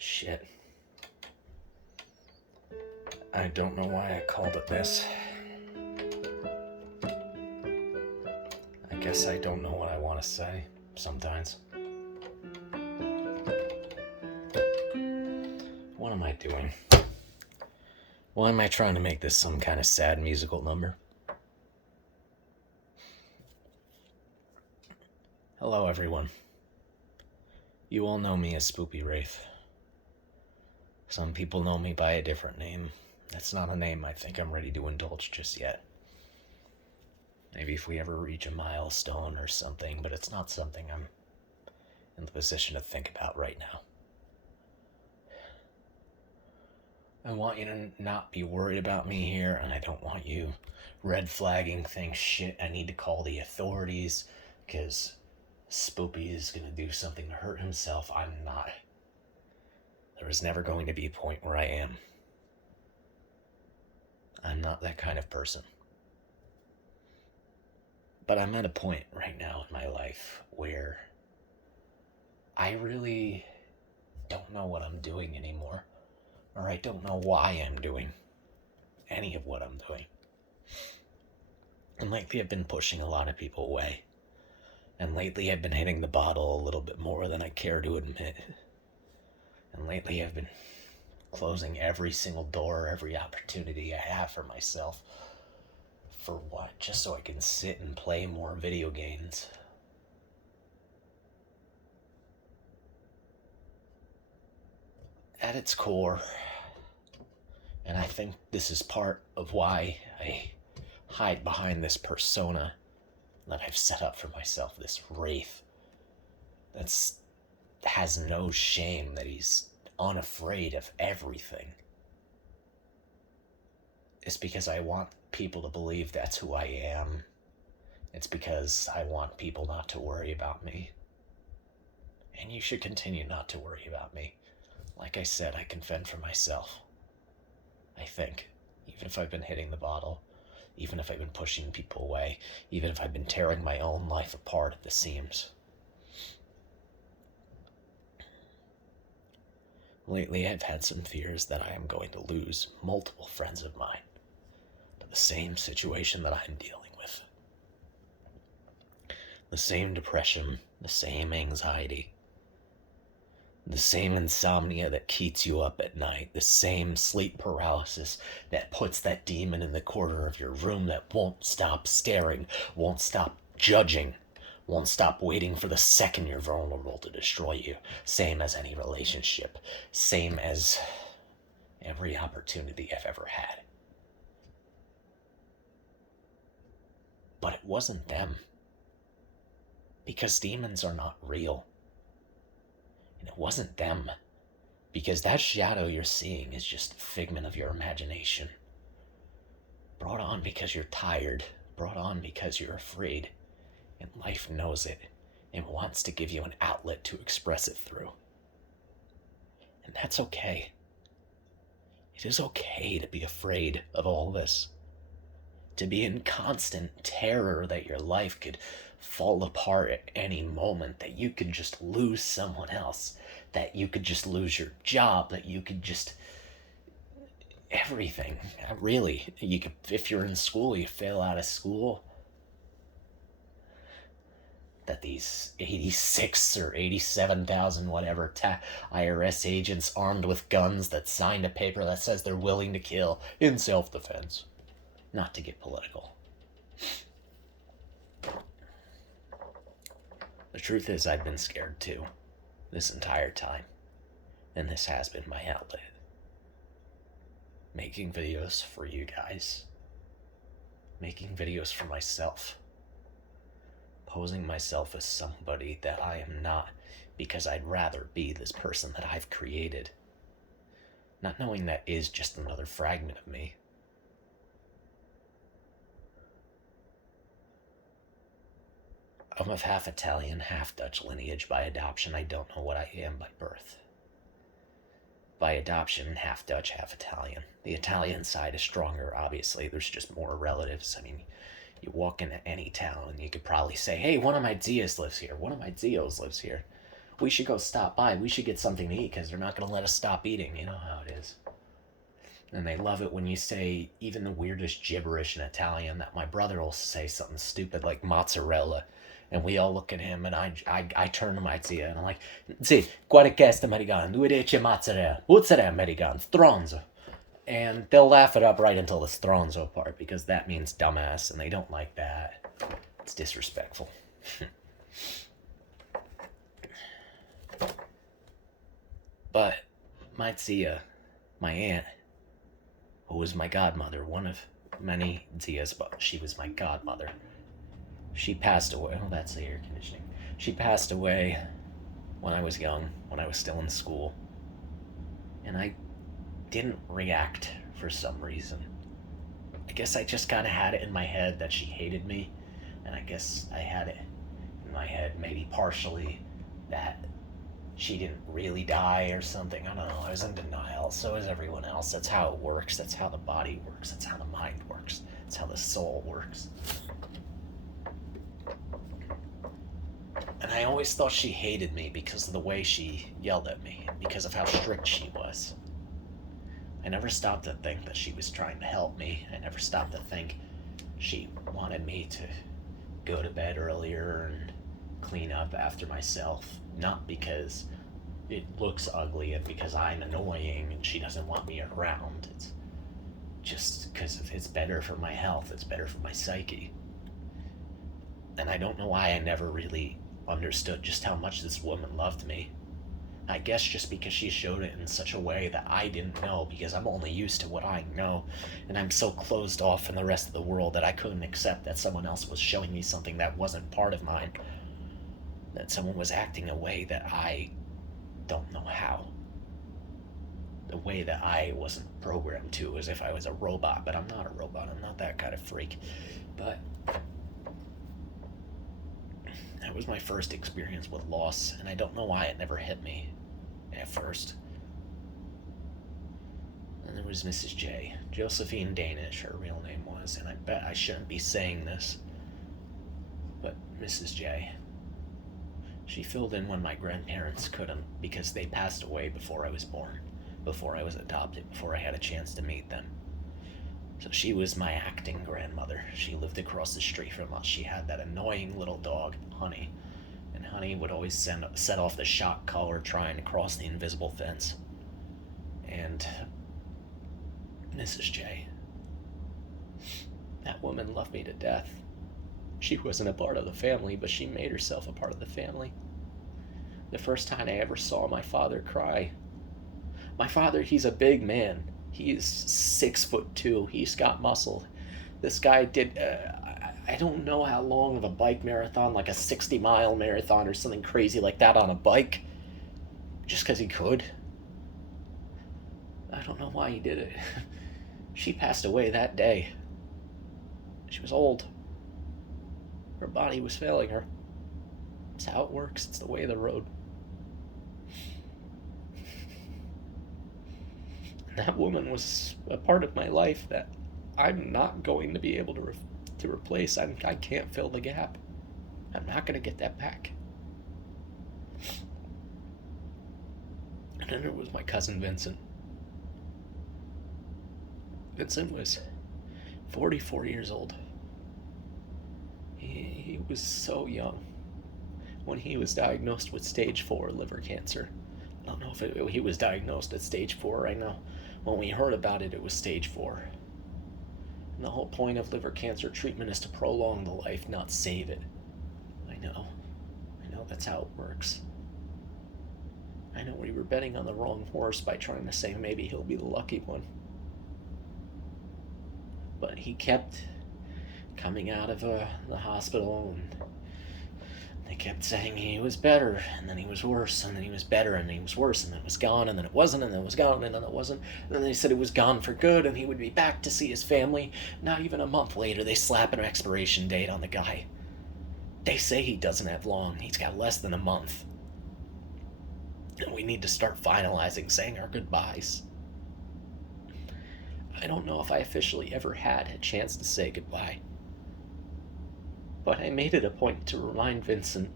Shit. I don't know why I called it this. I guess I don't know what I want to say sometimes. What am I doing? Why am I trying to make this some kind of sad musical number? Hello, everyone. You all know me as Spoopy Wraith. Some people know me by a different name. That's not a name I think I'm ready to indulge just yet. Maybe if we ever reach a milestone or something, but it's not something I'm in the position to think about right now. I want you to not be worried about me here, and I don't want you red flagging things. Shit, I need to call the authorities because Spoopy is going to do something to hurt himself. I'm not. There is never going to be a point where I am. I'm not that kind of person. But I'm at a point right now in my life where I really don't know what I'm doing anymore. Or I don't know why I'm doing any of what I'm doing. And lately I've been pushing a lot of people away. And lately I've been hitting the bottle a little bit more than I care to admit. And lately I've been closing every single door, every opportunity I have for myself. For what? Just so I can sit and play more video games. At its core, and I think this is part of why I hide behind this persona that I've set up for myself, this wraith that has no shame, that he's unafraid of everything. It's because I want people to believe that's who I am. It's because I want people not to worry about me. And you should continue not to worry about me. Like I said, I can fend for myself. I think. Even if I've been hitting the bottle. Even if I've been pushing people away. Even if I've been tearing my own life apart at the seams. Lately, I've had some fears that I am going to lose multiple friends of mine to the same situation that I'm dealing with. The same depression, the same anxiety, the same insomnia that keeps you up at night, the same sleep paralysis that puts that demon in the corner of your room that won't stop staring, won't stop judging, won't stop waiting for the second you're vulnerable to destroy you. Same as any relationship. Same as every opportunity I've ever had. But it wasn't them. Because demons are not real. And it wasn't them. Because that shadow you're seeing is just a figment of your imagination. Brought on because you're tired. Brought on because you're afraid. And life knows it and wants to give you an outlet to express it through. And that's okay. It is okay to be afraid of all this. To be in constant terror that your life could fall apart at any moment, that you could just lose someone else, that you could just lose your job, that you could just... everything. Really. You could, if you're in school, you fail out of school. That these 86 or 87,000 whatever IRS agents armed with guns that signed a paper that says they're willing to kill in self-defense. Not to get political. The truth is, I've been scared too, this entire time. And this has been my outlet. Making videos for you guys. Making videos for myself. Posing myself as somebody that I am not because I'd rather be this person that I've created. Not knowing that is just another fragment of me. I'm of half Italian, half Dutch lineage by adoption. I don't know what I am by birth. By adoption, half Dutch, half Italian. The Italian side is stronger, obviously. There's just more relatives. I mean, you walk into any town and you could probably say, hey, one of my Zias lives here. One of my Zios lives here. we should go stop by. We should get something to eat because they're not going to let us stop eating. You know how it is. And they love it when you say even the weirdest gibberish in Italian. That my brother will say something stupid like mozzarella. And we all look at him, and I turn to my zia, and I'm like, "Sì, quale questa americano? Due dice mozzarella. Mozzarella americano. Stronzo." And they'll laugh it up right until the stronzo part, because that means dumbass, and they don't like that. It's disrespectful. But my zia, my aunt, who was my godmother, one of many zias, but she was my godmother. She passed away. Oh, that's the air conditioning. She passed away when I was young, when I was still in school. And I didn't react for some reason. I guess I just kind of had it in my head that she hated me. And I guess I had it in my head, maybe partially, that she didn't really die or something. I don't know. I was in denial. So is everyone else. That's how it works. That's how the body works. That's how the mind works. That's how the soul works. And I always thought she hated me because of the way she yelled at me, because of how strict she was. I never stopped to think that she was trying to help me. I never stopped to think she wanted me to go to bed earlier and clean up after myself. Not because it looks ugly and because I'm annoying and she doesn't want me around. It's just because it's better for my health. It's better for my psyche. And I don't know why I never really understood just how much this woman loved me. I guess just because she showed it in such a way that I didn't know, because I'm only used to what I know, and I'm so closed off in the rest of the world that I couldn't accept that someone else was showing me something that wasn't part of mine, that someone was acting a way that I don't know how. The way that I wasn't programmed to, as if I was a robot, but I'm not a robot. I'm not that kind of freak. But that was my first experience with loss, and I don't know why it never hit me at first. And there was Mrs. J. Josephine Danish, her real name was, and I bet I shouldn't be saying this, but Mrs. J. She filled in when my grandparents couldn't, because they passed away before I was born, before I was adopted, before I had a chance to meet them. So she was my acting grandmother. She lived across the street from us. She had that annoying little dog, Honey. And Honey would always set off the shock collar trying to cross the invisible fence. And Mrs. J. That woman loved me to death. She wasn't a part of the family, but she made herself a part of the family. The first time I ever saw my father cry. My father, he's a big man. He's 6'2". He's got muscle. This guy did, I don't know how long of a bike marathon, like a 60-mile marathon or something crazy like that on a bike, just because he could. I don't know why he did it. She passed away that day. She was old. Her body was failing her. It's how it works. It's the way of the road. That woman was a part of my life that I'm not going to be able to replace. I can't fill the gap. I'm not going to get that back. And then there was my cousin Vincent. Vincent was 44 years old. He was so young when he was diagnosed with stage 4 liver cancer. I don't know if he was diagnosed at stage 4 right now. When we heard about it, it was stage 4. And the whole point of liver cancer treatment is to prolong the life, not save it. I know that's how it works. I know we were betting on the wrong horse by trying to say maybe he'll be the lucky one. But he kept coming out of the hospital, and they kept saying he was better, and then he was worse, and then he was better, and he was worse, and then it was gone, and then it wasn't, and then it was gone, and then it wasn't, and then they said it was gone for good, and he would be back to see his family. Not even a month later, they slap an expiration date on the guy. They say he doesn't have long. He's got less than a month. And we need to start finalizing, saying our goodbyes. I don't know if I officially ever had a chance to say goodbye. But I made it a point to remind Vincent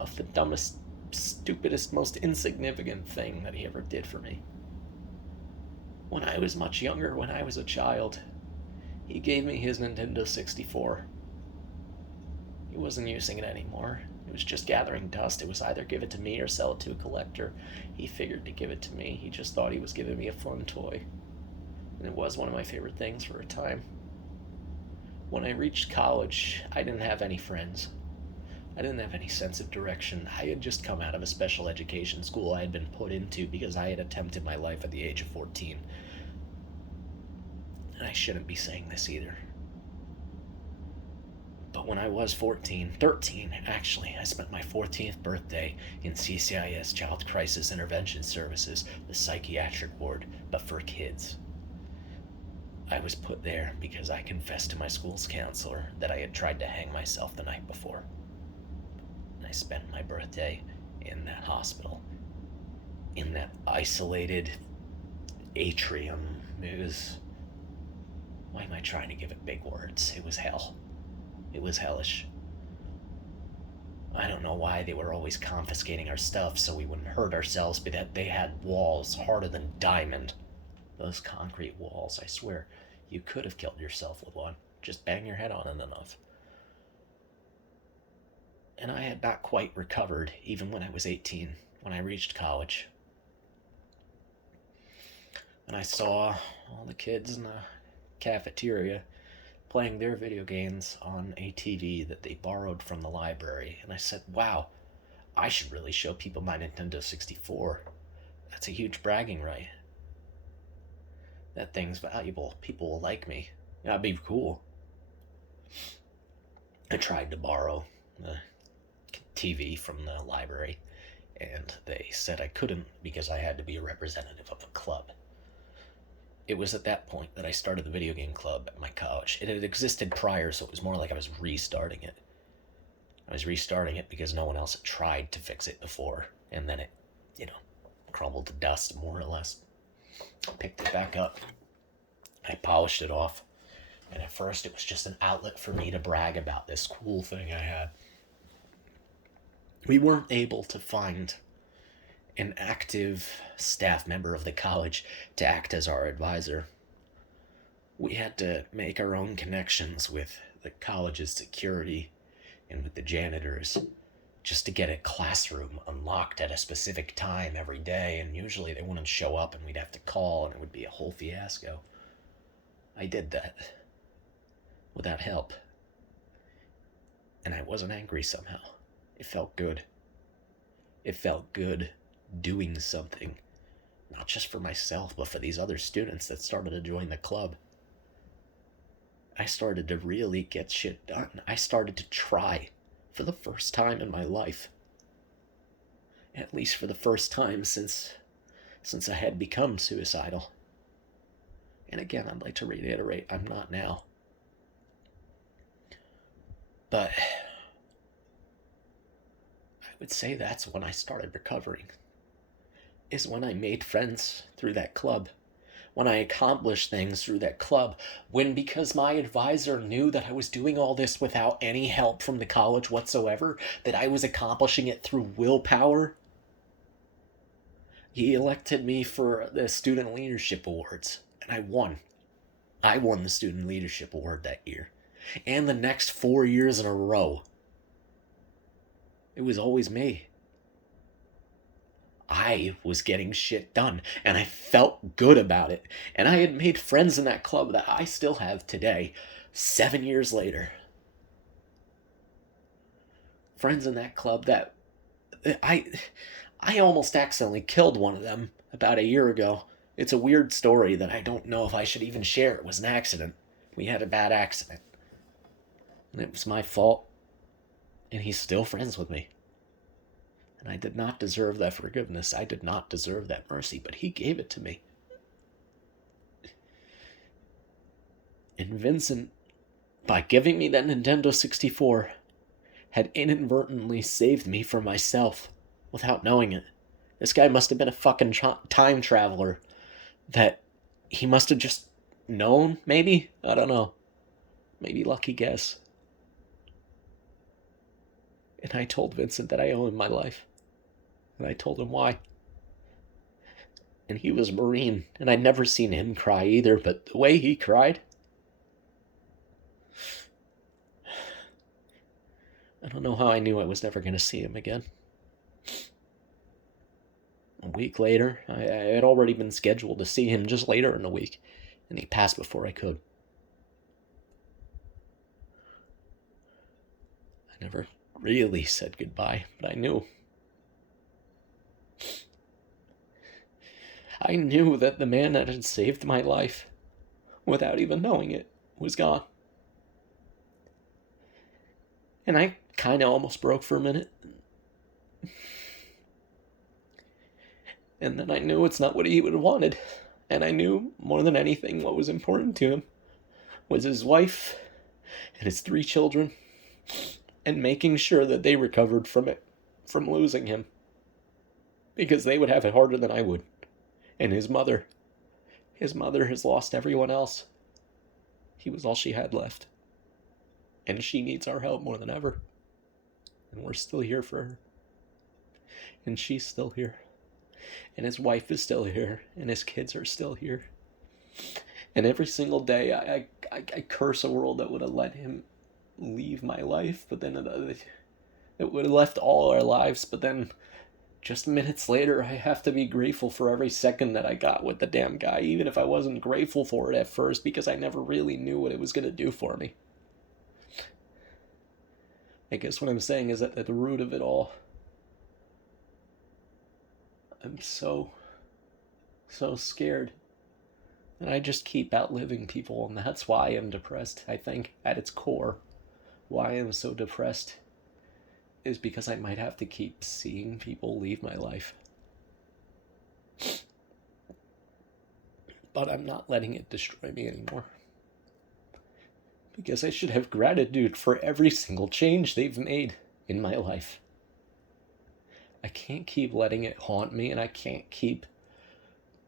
of the dumbest stupidest, most insignificant thing that he ever did for me. When I was much younger, when I was a child, he gave me his Nintendo 64. He wasn't using it anymore. It was just gathering dust. It was either give it to me or sell it to a collector. He figured to give it to me. He just thought he was giving me a fun toy. And it was one of my favorite things for a time. When I reached college, I didn't have any friends. I didn't have any sense of direction. I had just come out of a special education school I had been put into because I had attempted my life at the age of 14. And I shouldn't be saying this either. But when I was 13 actually, I spent my 14th birthday in CCIS, Child Crisis Intervention Services, the psychiatric ward, but for kids. I was put there because I confessed to my school's counselor that I had tried to hang myself the night before. And I spent my birthday in that hospital, in that isolated atrium. Why am I trying to give it big words? It was hell. It was hellish. I don't know why they were always confiscating our stuff so we wouldn't hurt ourselves, but that they had walls harder than diamond. Those concrete walls, I swear, you could have killed yourself with one. Just bang your head on it enough. And I had not quite recovered even when I was 18, when I reached college. And I saw all the kids in the cafeteria playing their video games on a TV that they borrowed from the library. And I said, wow, I should really show people my Nintendo 64. That's a huge bragging right. That thing's valuable. People will like me. That'd be cool. I tried to borrow the TV from the library, and they said I couldn't because I had to be a representative of a club. It was at that point that I started the video game club at my college. It had existed prior, so it was more like I was restarting it. I was restarting it because no one else had tried to fix it before, and then it, crumbled to dust, more or less. I picked it back up. I polished it off, and at first it was just an outlet for me to brag about this cool thing I had. We weren't able to find an active staff member of the college to act as our advisor. We had to make our own connections with the college's security and with the janitors just to get a classroom unlocked at a specific time every day, and usually they wouldn't show up and we'd have to call and it would be a whole fiasco. I did that without help, and I wasn't angry somehow. It felt good. It felt good doing something, not just for myself, but for these other students that started to join the club. I started to really get shit done. I started to try for the first time in my life. At least for the first time since I had become suicidal. And again, I'd like to reiterate, I'm not now. But I would say that's when I started recovering. Is when I made friends through that club. When I accomplished things through that club. When, because my advisor knew that I was doing all this without any help from the college whatsoever, that I was accomplishing it through willpower, he elected me for the Student Leadership Awards. And I won. I won the Student Leadership Award that year. And the next 4 years in a row. It was always me. I was getting shit done, and I felt good about it. And I had made friends in that club that I still have today, 7 years later. Friends in that club that I almost accidentally killed one of them about a year ago. It's a weird story that I don't know if I should even share. It was an accident. We had a bad accident. And it was my fault. And he's still friends with me. And I did not deserve that forgiveness. I did not deserve that mercy, but he gave it to me. And Vincent, by giving me that Nintendo 64, had inadvertently saved me from myself without knowing it. This guy must have been a fucking time traveler that he must have just known, maybe? I don't know. Maybe lucky guess. And I told Vincent that I owe him my life. And I told him why. And he was a Marine, and I'd never seen him cry either, but the way he cried, I don't know how I knew I was never going to see him again. A week later, I had already been scheduled to see him just later in the week, and he passed before I could. I never really said goodbye, but I knew. I knew that the man that had saved my life, without even knowing it, was gone. And I kind of almost broke for a minute. And then I knew it's not what he would have wanted. And I knew, more than anything, what was important to him was his wife and his 3 children, and making sure that they recovered from losing him. Because they would have it harder than I would. And his mother has lost everyone else. He was all she had left. And she needs our help more than ever. And we're still here for her. And she's still here. And his wife is still here. And his kids are still here. And every single day I curse a world that would have let him leave my life. But then it would have left all our lives. But then just minutes later, I have to be grateful for every second that I got with the damn guy, even if I wasn't grateful for it at first, because I never really knew what it was going to do for me. I guess what I'm saying is that at the root of it all, I'm so scared. And I just keep outliving people, and that's why I'm depressed. I think at its core, why I'm so depressed is because I might have to keep seeing people leave my life. But I'm not letting it destroy me anymore. Because I should have gratitude for every single change they've made in my life. I can't keep letting it haunt me, and I can't keep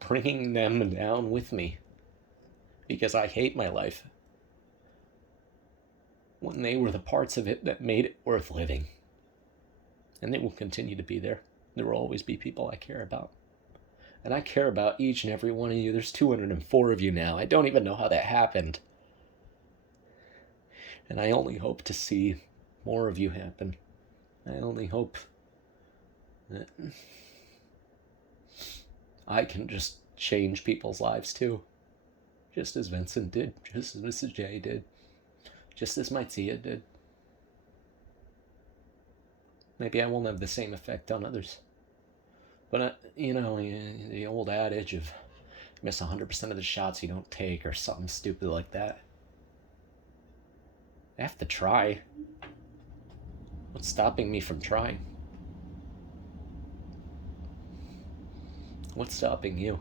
bringing them down with me. Because I hate my life. When they were the parts of it that made it worth living. And they will continue to be there. There will always be people I care about. And I care about each and every one of you. There's 204 of you now. I don't even know how that happened. And I only hope to see more of you happen. I only hope that I can just change people's lives too. Just as Vincent did. Just as Mrs. J did. Just as my Tia did. Maybe I won't have the same effect on others. But, the old adage of miss 100% of the shots you don't take or something stupid like that. I have to try. What's stopping me from trying? What's stopping you?